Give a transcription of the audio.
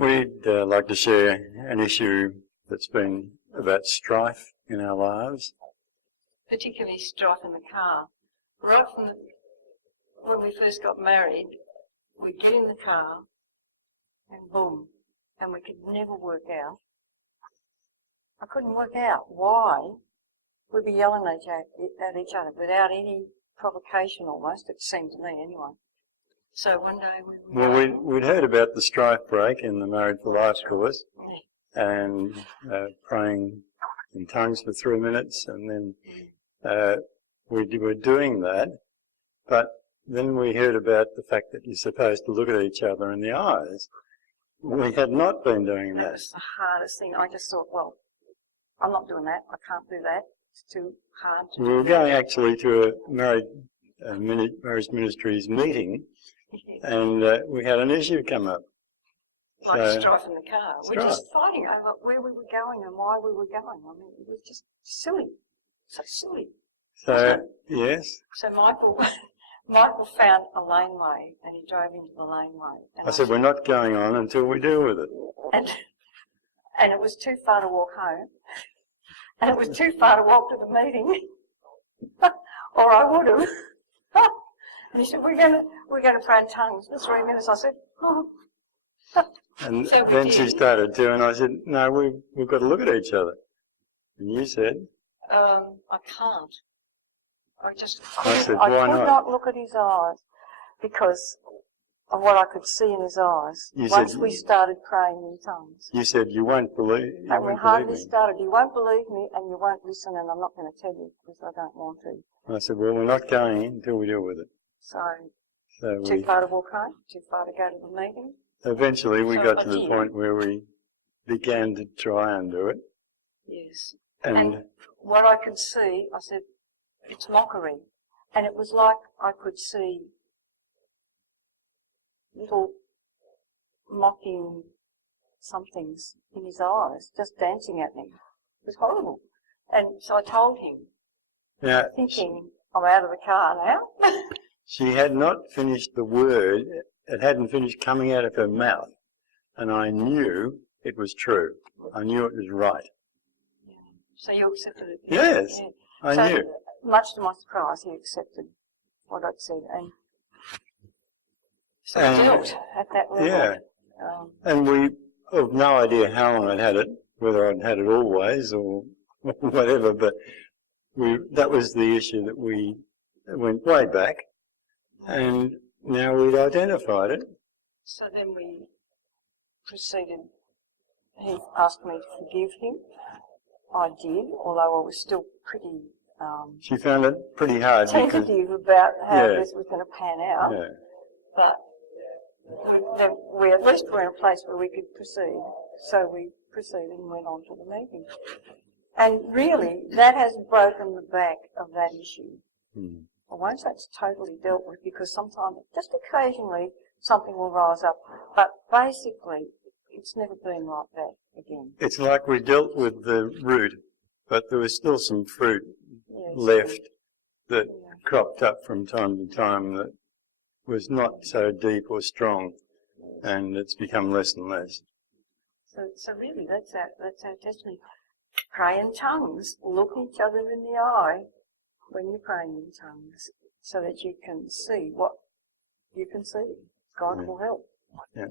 We'd like to share an issue that's been about strife in our lives. Particularly strife in the car. Right from when we first got married, we'd get in the car and boom, and we could never work out. I couldn't work out why we'd be yelling at each other without any provocation almost, it seemed to me anyway. So one day we were we'd heard about the strife break in the Married for Life course, and praying in tongues for 3 minutes, and then we were doing that, but then we heard about the fact that you're supposed to look at each other in the eyes. We had not been doing that. That was the hardest thing. I just thought, well, I'm not doing that. I can't do that. It's too hard to do. We were going actually to a marriage ministries meeting, and we had an issue come up. Like strife in the car. Strife. We're just fighting over where we were going and why we were going. I mean, it was just silly. So silly. So, yes. So Michael found a laneway and he drove into the laneway. And I said, we're not going on until we deal with it. And it was too far to walk home. And it was too far to walk to the meeting. Or I would have. And he said, we're going to pray in tongues for 3 minutes. I said, oh. And so then she started to, and I said, no, we've got to look at each other. And you said? I can't. I said, I why could not look at his eyes because of what I could see in his eyes once we started praying in tongues. You said you won't believe. And we hardly started. You won't believe me and you won't listen, and I'm not going to tell you because I don't want to. I said, well, we're not going until we deal with it. So too far to walk home, too far to go to the meeting. Eventually we got to the point where we began to try and do it. Yes. And what I could see, I said, it's mockery. And it was like I could see little mocking somethings in his eyes, just dancing at me. It was horrible. And so I told him, thinking, I'm out of the car now. She had not finished the word. It hadn't finished coming out of her mouth. And I knew it was true. I knew it was right. Yeah. So you accepted it? Yes, yeah. I knew. Much to my surprise, he accepted what I'd said. And so we dealt at that level. Yeah. And we have no idea how long I'd had it, whether I'd had it always or whatever, but that was the issue that we went way back. And now we'd identified it. So then we proceeded. He asked me to forgive him. I did, although I was still pretty she found it pretty hard. Tentative about how this was going to pan out. Yeah. But we at least were in a place where we could proceed. So we proceeded and went on to the meeting. And really, that has broken the back of that issue. I won't say it's totally dealt with because sometimes, just occasionally, something will rise up. But basically, it's never been like that again. It's like we dealt with the root, but there was still some fruit left that cropped up from time to time that was not so deep or strong, and it's become less and less. So really, that's our testimony. Pray in tongues. Look each other in the eye when you're praying in tongues, so that you can see what you can see. God will help. Yeah.